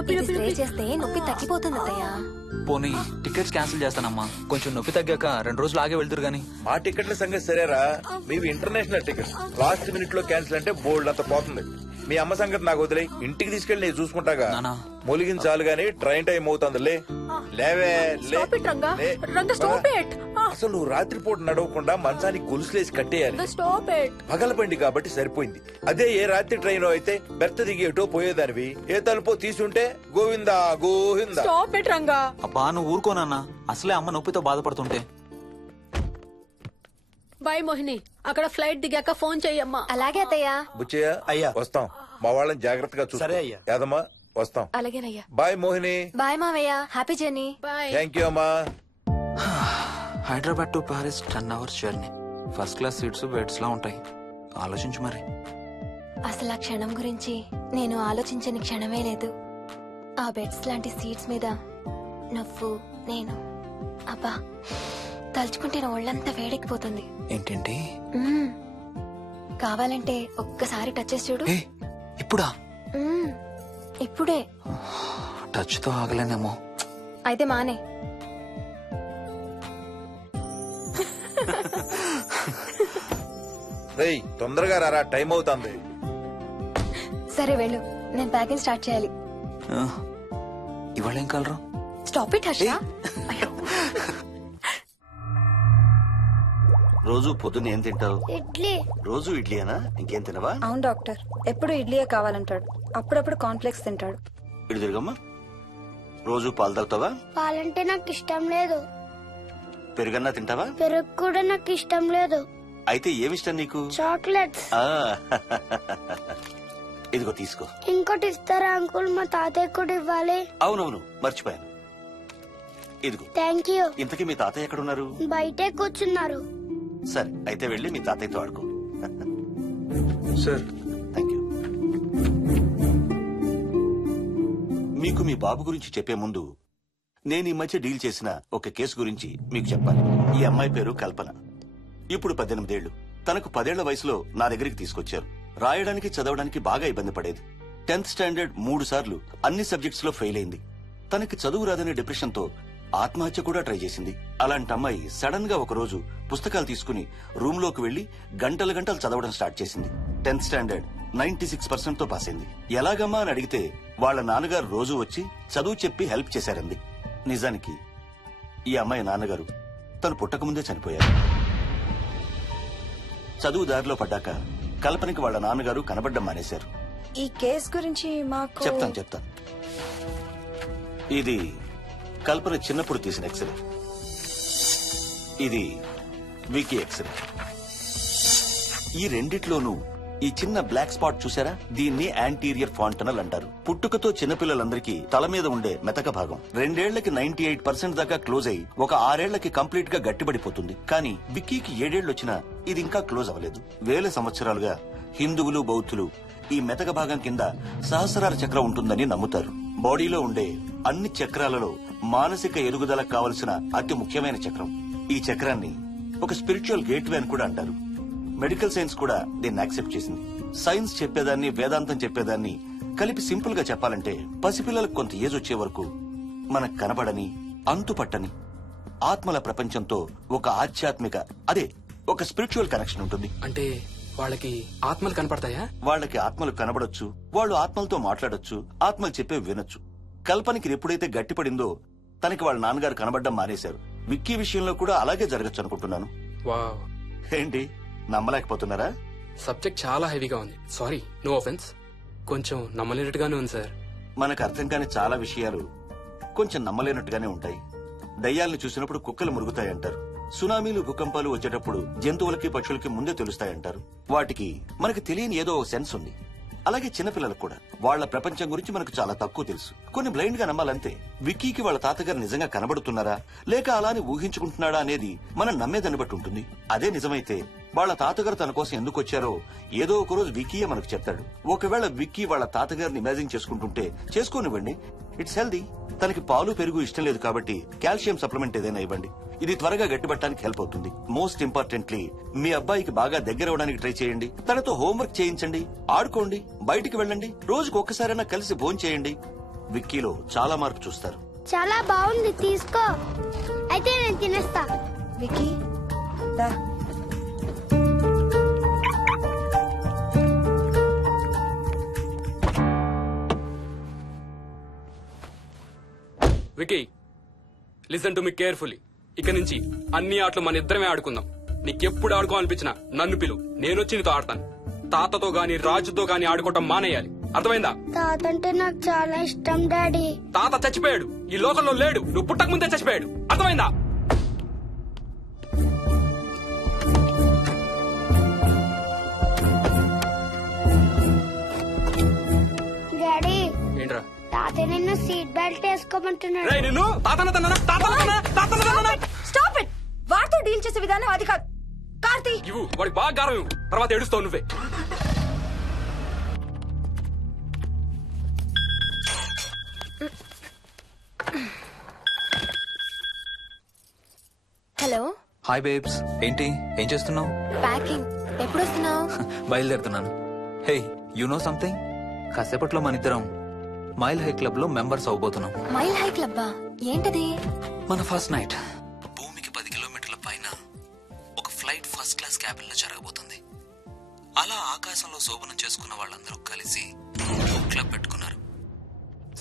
ఇది స్ప్రే చేస్తే నొప్పి తగ్గిపోతుంది అత్తయ్య. పోనీ టికెట్స్ క్యాన్సిల్ చేస్తానమ్మా, కొంచెం నొప్పి తగ్గాక 2 రోజులు ఆగే వెళ్తురు గాని. మా టికెట్ల సంగతి సరేరా, మీవి ఇంటర్నేషనల్ టికెట్స్. లాస్ట్ మినిట్ లో క్యాన్సిల్ అంటే బోల్డ్ అంత పోతుంది. మీ అమ్మ సంగతి నాకు వదిలే, ఇంటికి తీసుకెళ్లి నేను చూసుకుంటాగా. నానా. మొలిగించాలు గాని ట్రైన్ టైం అవుతుంది. లేవే లే. Stop it, Ranga. లే. Ranga, stop it. అసలు నువ్వు రాత్రిపూట నడవకుండా మంచానికి గొలుసులేసి కట్టేయాలి. Stop it. పగలబండి కాబట్టి సరిపోయింది. అదే ఏ రాత్రి ట్రైన్ అయితే బెర్త దిగి ఎటో పోయేదానివి, ఏ తలుపో తీసుంటే గోవిందా గోవిందా. Stop it, Ranga. అబ్బా నువ్వు ఊరుకోనన్నా, అసలే అమ్మ నొప్పితో బాధపడుతుంటే. బాయ్ మోహిని, అక్కడ ఫ్లైట్ దిగాక ఫోన్ చెయ్యమ్మా. అలాగే అత్తయ్య. బుచ్చయ్య అయ్యా. వస్తాం. మా వాళ్ళని జాగ్రత్తగా చూసుకో. సరే అయ్యా. యాదమ్మా వస్తాం. అలాగేనయ్యా. బాయ్ మోహిని. బాయ్ మావయ్య, happy journey. Bye. Thank you అమ్మా. Hyderabad to Paris 10 hours journey. First class seats beds లా ఉంటాయి. ఆలోచించు మరి. అసలు ఆ క్షణం గురించి నేను ఆలోచించని క్షణమే లేదు. ఆ బెడ్స్ లాంటి సీట్స్ మీద నువ్వు నేను, అబ్బా తలుచుకుంటే నా ఒళ్ళంతా వేడెక్కిపోతుంది. ఏంటేంటి? మ్మ్. కావాలంటే ఒక్కసారి టచ్ చేసి చూడు. ఏ ఇప్పుడా? మ్మ్. ఇప్పుడే. టచ్ తో ఆగలేనేమో. అయితే మానే. రేయ్ తొందరగా రారా, టైం అవుతుంది. సరే వెళ్ళు, నేను ప్యాకింగ్ స్టార్ట్ చేయాలి. ఆ, ఇవాళ ఏం కలరు? Stop it Harsha. రోజు పొద్దున్న ఏం తింటావు? ఇడ్లీ. రోజు ఇడ్లీనా? ఇంకేం తినవా? అవును డాక్టర్, ఎప్పుడు ఇడ్లీయే కావాలంటాడు. అప్పుడప్పుడు కాన్ఫ్లెక్స్ తింటాడు. ఇటు తిరగమ్మా. రోజు పాలు తాగుతావా? పాలంటే నాకు ఇష్టం లేదు. పెరుగన్నా తింటావా? పెరుగు కూడా నాకు ఇష్టం లేదు. అయితే ఏమిష్టం నీకు? చాక్లెట్స్. ఆ, ఇదిగో తీసుకో. ఇంకోటి ఇస్తారా అంకుల్? మా తాతయ్య కూడా ఇవ్వాలి. అవునవును మర్చిపోయాను. ఇదిగో. Thank you. ఇంతకీ మీ తాతయ్య ఎక్కడున్నారు? బయటే కూర్చున్నారు. సరే అయితే వెళ్ళి మీ తాతయ్యతో ఆడుకో. Sir thank you. మీకు మీ బాబు గురించి చెప్పే ముందు నేను ఈ మధ్య డీల్ చేసిన ఒక కేసు గురించి మీకు చెప్పాలి. ఈ అమ్మాయి పేరు కల్పన. ఇప్పుడు 18 ఏళ్లు. తనకు 10 ఏళ్ల వయసులో నా దగ్గరికి తీసుకొచ్చారు. రాయడానికి చదవడానికి బాగా ఇబ్బంది పడేది. 10th స్టాండర్డ్ 3 సార్లు అన్ని సబ్జెక్ట్స్ లో ఫెయిల్ అయింది. తనకి చదువు రాదనే డిప్రెషన్ తో ఆత్మహత్య కూడా ట్రై చేసింది. అలాంటి అమ్మాయి సడన్ గా ఒక రోజు పుస్తకాలు తీసుకుని రూమ్ లోకి వెళ్లి గంటలు గంటలు చదవడం స్టార్ట్ చేసింది. 10th స్టాండర్డ్ 96% తో పాస్ అయింది. ఎలాగమ్మా అని అడిగితే వాళ్ళ నాన్నగారు రోజు వచ్చి చదువు చెప్పి హెల్ప్ చేశారంది. నిజానికి ఈ అమ్మాయి నాన్నగారు తను పుట్టకముందే చనిపోయారు. చదువు దారిలో పడ్డాక కల్పనకి వాళ్ళ నాన్నగారు కనబడ్డం మానేశారు. ఈ కేస్ గురించి మాకు చెప్తాను. ఇది కల్పన చిన్నప్పుడు తీసిన ఎక్స్రే. ఇది వికీ ఎక్స్రే. ఈ రెండిట్లోనూ ఈ చిన్న బ్లాక్ స్పాట్ చూసారా? దీన్ని యాంటీరియర్ ఫాంటనల్ అంటారు. పుట్టుకతో చిన్నపిల్లలందరికీ తల మీద ఉండే మెతక భాగం 2 ఏళ్లకి 98% దాకా క్లోజ్ అయి ఒక 6 ఏళ్లకి కంప్లీట్ గా గట్టిపడిపోతుంది. కానీ విక్కీకి 7 ఏళ్లు వచ్చినా ఇది ఇంకా క్లోజ్ అవ్వలేదు. వేల సంవత్సరాలుగా హిందువులు బౌద్ధులు ఈ మెతక భాగం కింద సహస్రార చక్రం ఉంటుందని నమ్ముతారు. బాడీలో ఉండే అన్ని చక్రాలలో మానసిక ఎదుగుదలకు కావలసిన అతి ముఖ్యమైన చక్రం. ఈ చక్రాన్ని ఒక స్పిరిచువల్ గేట్వే అని కూడా అంటారు. మెడికల్ సైన్స్ కూడా దీన్ని యాక్సెప్ట్ చేసింది. సైన్స్ చెప్పేదాన్ని వేదాంతం చెప్పేదాన్ని కలిపి సింపుల్ గా చెప్పాలంటే పసిపిల్లలకు కొంత ఏజ్ వచ్చే వరకు మనకు కనబడని అంతుపట్టని ఆత్మల ప్రపంచంతో ఒక ఆధ్యాత్మిక అదే ఒక స్పిరిచువల్ కనెక్షన్ ఉంటుంది. అంటే వాళ్ళకి ఆత్మలు కనపడతాయా? వాళ్ళకి ఆత్మలు కనబడొచ్చు, వాళ్ళు ఆత్మలతో మాట్లాడొచ్చు, ఆత్మలు చెప్పే వినొచ్చు. కల్పనకి ఎప్పుడైతే గట్టిపడిందో తనకి వాళ్ళ నాన్నగారు కనబడ్డం మానేశారు. విక్కీ విషయంలో కూడా అలాగే జరగచ్చు అనుకుంటున్నాను. వావ్, ఏంటి నమ్మలేకపోతున్నారా? సబ్జెక్ట్ చాలా హెవీగా ఉంది. Sorry, no offence. కొంచెం నమ్మలేనట్టుగానే ఉంది సార్. మనకు అర్థం కాని చాలా విషయాలు కొంచెం నమ్మలేనట్టుగానే ఉంటాయి. దయ్యాల్ని చూసినప్పుడు కుక్కలు మురుగుతాయంటారు. సునామీలు భూకంపాలు వచ్చేటప్పుడు జంతువులకి పక్షులకి ముందే తెలుస్తాయంటారు. వాటికి మనకు తెలియని ఏదో సెన్స్ ఉంది. అలాగే చిన్నపిల్లలకు కూడా వాళ్ల ప్రపంచం గురించి మనకు చాలా తక్కువ తెలుసు. కొన్ని బ్లైండ్ గా నమ్మాలంతే. విక్కీకి వాళ్ళ తాతగారు నిజంగా కనబడుతున్నారా లేక అలానే ఊహించుకుంటున్నాడా అనేది మనం నమ్మేదాన్ని బట్టి ఉంటుంది. అదే నిజమైతే వాళ్ళ తాతగారు తన కోసం ఎందుకు వచ్చారో ఏదో ఒక రోజు విక్కీయే మనకు చెప్తాడు. ఒకవేళ విక్కీ వాళ్ళ తాతగారిని ఇమాజిన్ చేసుకుంటుంటే చేసుకోనివ్వండి, ఇట్స్ హెల్దీ. తనకి పాలు పెరుగు ఇష్టం లేదు కాబట్టి కాల్షియం సప్లిమెంట్ ఏదైనా ఇవ్వండి. ఇది త్వరగా గట్టిపట్టడానికి హెల్ప్ అవుతుంది. మోస్ట్ ఇంపార్టెంట్లీ మీ అబ్బాయికి బాగా దగ్గర అవడానికి ట్రై చేయండి. తనతో హోంవర్క్ చేయించండి, ఆడుకోండి, బయటికి వెళ్ళండి, రోజుకు ఒక్కసారైనా కలిసి భోంచేయండి. విక్కీలో చాలా మార్పు చూస్తారు. చాలా బాగుంది, తీసుకో. అయితే నేను తినేస్తా. వికీ దా. Vicky listen to me carefully. ఇక నుంచి అన్ని ఆటలు మన ఇద్దరమే ఆడుకుందాం. నీకెప్పుడు ఆడుకోవాలనిపించినా నన్ను పిలు, నేనొచ్చి నీతో ఆడతాను. తాతతో గాని రాజుతో గాని ఆడుకోవటం మానేయాలి, అర్థమైందా? తాత అంటే నాకు చాలా ఇష్టం డాడీ. తాత చచ్చిపోయాడు, ఈ లోకంలో లేడు. నువ్వు పుట్టక ముందే చచ్చిపోయాడు, అర్థమైందా? డాడీ, ఏంట్రా తాత నిన్ను సీట్ బెల్ట్ వేసుకోమంటున్నాడు. రేయ్, నిన్ను తాతన తన్నానా? తాతన తన్నానా? Stop it. వాడితో డీల్ చేసే విధానం అది కాదు. కార్తీ, ఇవ్వు, వాడికి బాగా గారం ఇవ్వు, తర్వాత ఏడుస్తావు నువ్వే. హలో, హాయ్ బేబ్స్, ఏంటి ఏం చేస్తున్నావు? ప్యాకింగ్. ఎప్పుడు వస్తున్నావు? బయలుదేరుతున్నాను. Hey, you know something? కాసేపట్లో మన ఇద్దరం మైల్ హై క్లబ్ లో మెంబర్స్ అవబోతున్నాం. మైల్ హై క్లబ్బా? ఏంటది? మన ఫస్ట్ నైట్ భూమికి 10 కిలోమీటర్ల పైన ఒక ఫ్లైట్ ఫస్ట్ క్లాస్ క్యాబిన్ లో జరగబోతుంది. అలా ఆకాశంలో శోభనం చేసుకున్న వాళ్ళందరూ కలిసి ఒక క్లబ్ పెట్టుకున్నారు.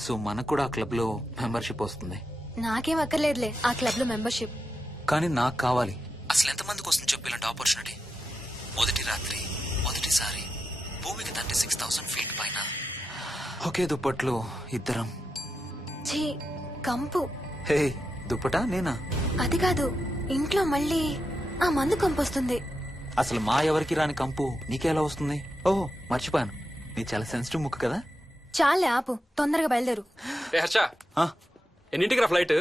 సో మనకు కూడా ఆ క్లబ్ లో మెంబర్షిప్ వస్తుంది. నాకేం అక్కర్లేదులే ఆ క్లబ్ లో మెంబర్షిప్. కానీ నాకు కావాలి. అసలు ఎంతమందికి వస్తుంది చెప్పు ఇలాంటి ఆపర్చునిటీ? మొదటి రాత్రి, మొదటిసారి భూమికి 36,000 ఫీట్ పైన ఒకే దుప్పట్లో ఇద్దరం. ఛీ, కంపు. హే, దుప్పటా నేనా? అది కాదు, ఇంట్లో మళ్ళీ ఆ మందు కంపొస్తుంది. అసలు మా ఎవరికి రాని కంపు నీకెలా వస్తుంది? ఓహో, మర్చిపోయాను, నీ చాలా సెన్సిటివ్ ముక్కు కదా. చాలే ఆపు, తొందరగా బయలుదేరు. ఏ హర్ష, ఆ, ఎన్నింటికి రా ఫ్లైట్?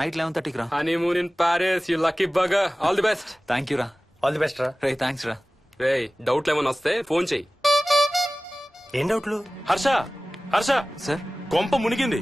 నైట్ 11:30కి రా. Honeymoon in Paris, you lucky bugger. All the best. Thank you రా. ఆల్ ది బెస్ట్ రా. రే, థ్యాంక్స్ రా. రే, డౌట్లు ఏమైనా వస్తే ఫోన్ చెయ్యి. ఏం డౌట్లు? హర్ష, హర్ష, సార్, కొంప మునిగింది.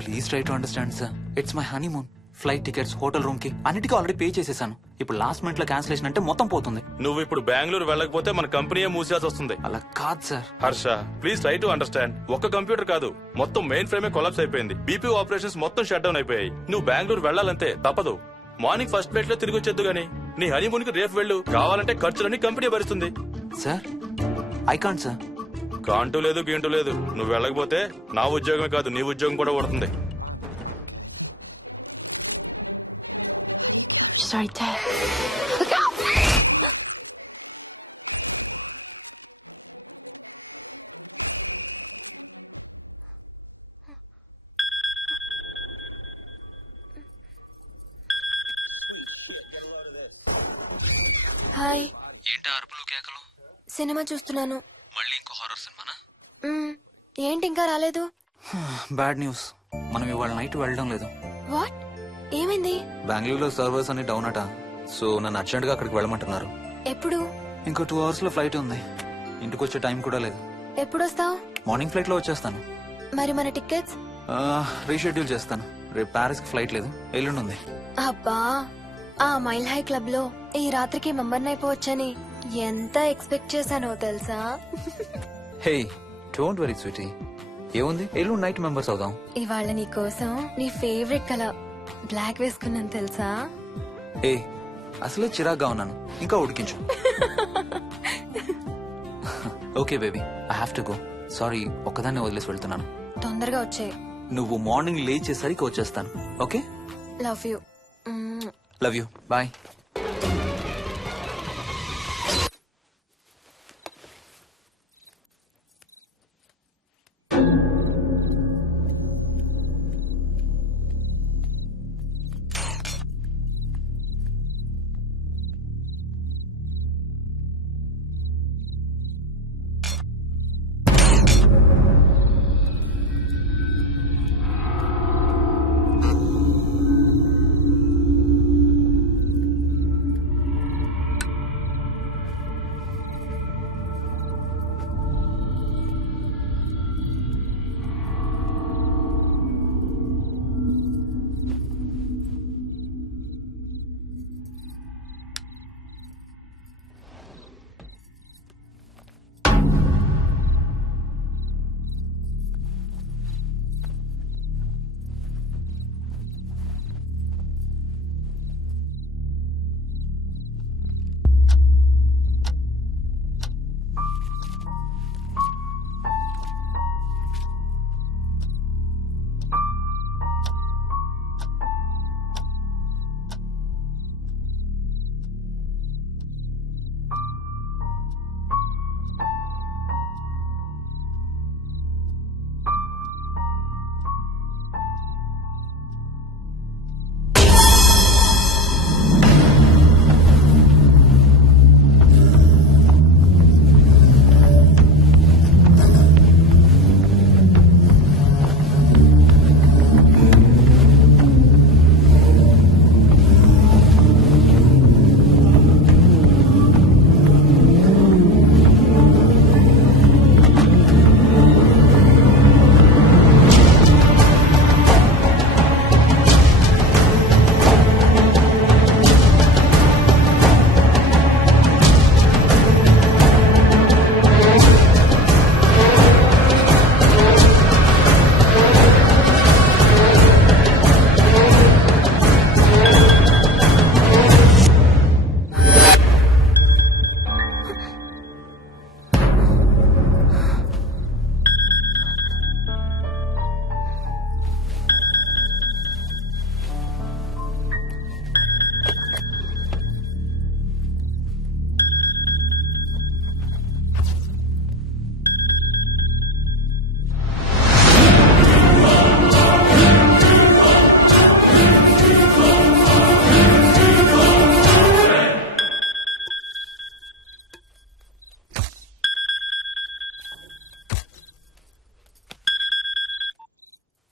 Please try to understand sir. It's my honeymoon. Flight tickets, hotel room కి అన్నిటికీ ఆల్రెడీ పే చేసేసాను. ఇప్పుడు లాస్ట్ మినిట్ లో క్యాన్సిలేషన్ అంటే మొత్తం పోతుంది. నువ్వు ఇప్పుడు బెంగళూరు వెళ్ళకపోతే మన కంపెనీ మూసేయాల్సి వస్తుంది. అలా కాదు sir. Harsha, please try to understand. ఒక్క కంప్యూటర్ కాదు, మొత్తం మెయిన్ ఫ్రేమే కొలాప్స్ అయిపోయింది. బీపీ ఆపరేషన్స్ మొత్తం షట్ డౌన్ అయిపోయాయి. నువ్వు బెంగళూరు వెళ్ళాలంటే తప్పదు. మార్నింగ్ ఫస్ట్ ఫ్లైట్ లో తిరిగి వచ్చేద్దు గానీ నీ హనీమూన్ కి రేపు వెళ్ళు. కావాలంటే ఖర్చులన్నీ కంపెనీ భరిస్తుంది. Sir, I can't sir. Can't లేదు, గీంటూ లేదు. నువ్వు వెళ్ళకపోతే నా ఉద్యోగమే కాదు, నీ ఉద్యోగం కూడా పడుతుంది. హాయ్. ఏంటి అరుపులు కేకలు? సినిమా చూస్తున్నాను. మళ్ళీ ఇంకో హారర్ సినిమానా? ఏంటి ఇంకా రాలేదు? బ్యాడ్ న్యూస్, మనం ఇవాళ నైట్ వెళ్ళడం లేదు. వాట్? ఏమైంది? బెంగళూరులో సర్వర్స్ అన్ని డౌన్ అట. సో నన్ను అర్జెంట్ గా అక్కడికి వెళ్ళమంటున్నారు. ఎప్పుడు? ఇంకో 2 hours లో ఫ్లైట్ ఉంది. ఇంటికి వచ్చే టైం కూడా లేదు. ఎప్పుడు వస్తావు? మార్నింగ్ ఫ్లైట్ లో వచ్చేస్తాను. మరి మన టికెట్స్? రీషెడ్యూల్ చేస్తాను. రేపు ప్యారిస్ కి ఫ్లైట్ లేదు, ఎల్లుండి ఉంది. అబ్బా, ఆ మైల్ హై క్లబ్ లో ఈ రాత్రికి మెంబర్ అయిపోవచ్చని ఎంత ఎక్స్పెక్ట్ చేశానో తెలుసా? హే, డోంట్ వరీ స్వీటీ, ఏముంది, ఎల్లుండి నైట్ మెంబర్స్ అవుదాం. ఇవాళ నీ కోసం నీ ఫేవరెట్ కలర్ బ్లాక్ వేసుకున్నాను తెలుసా? ఏ, అసలే చిరాగ్గా ఉన్నాను ఇంకా ఉడికించు. Okay baby, I have to go. Sorry, ఒక్కదాన్నే వదిలేసి వెళ్తున్నాను. తొందరగా వచ్చే. నువ్వు మార్నింగ్ లేచేసరికి వచ్చేస్తాను. Okay, love you. Love you, bye.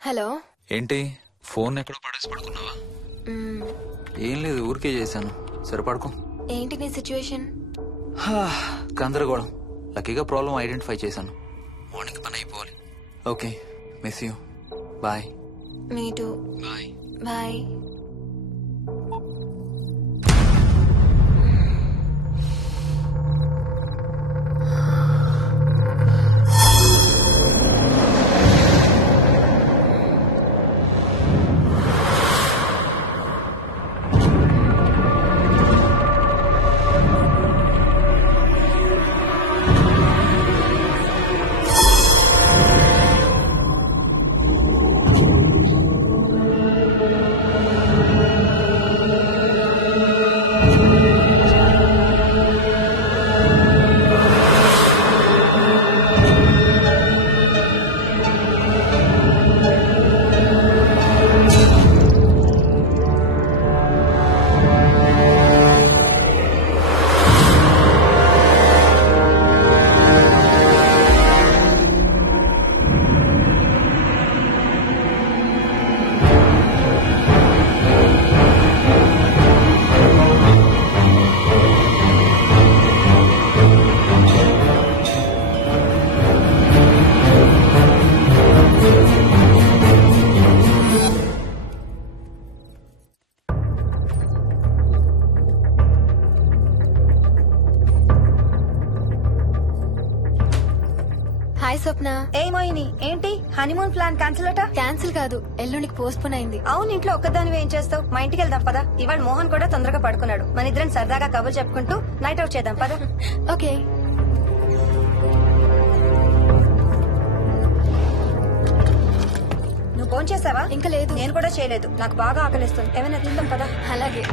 Hello. ఏంటి ఫోన్ ఎక్కడో పడేసి పడుకున్నావా? ఏం లేదు, ఊరికే చేశాను. సరే పడుకో. ఏంటి నీ సిచ్యువేషన్? గందరగోళం. లక్కీగా ప్రాబ్లం ఐడెంటిఫై చేశాను. మార్నింగ్ పని అయిపోవాలి. Okay, miss you. Bye. Me too. Bye. Bye. Swapna. ఏ మోహిని ఏంటి హనీమూన్ ప్లాన్ క్యాన్సిల్ అట? క్యాన్సిల్ కాదు, ఎల్లుండికి పోస్ట్ పోన్ అయింది. అవును, ఇంట్లో ఒక్కదానివే ఏం చేస్తావు? మా ఇంటికి వెళ్దాం పదా. ఇవాళ మోహన్ కూడా తొందరగా పడుకున్నాడు. మన ఇద్దరం సరదాగా కబుర్లు చెప్పుకుంటూ నైట్ అవుట్ చేద్దాం పదా. ఓకే. నువ్వు ఫోన్ చేసావా? ఇంకా లేదు. నేను కూడా చేయలేదు. నాకు బాగా ఆకలిస్తుంది. ఏమైనా తిందాం పదా. అలాగే.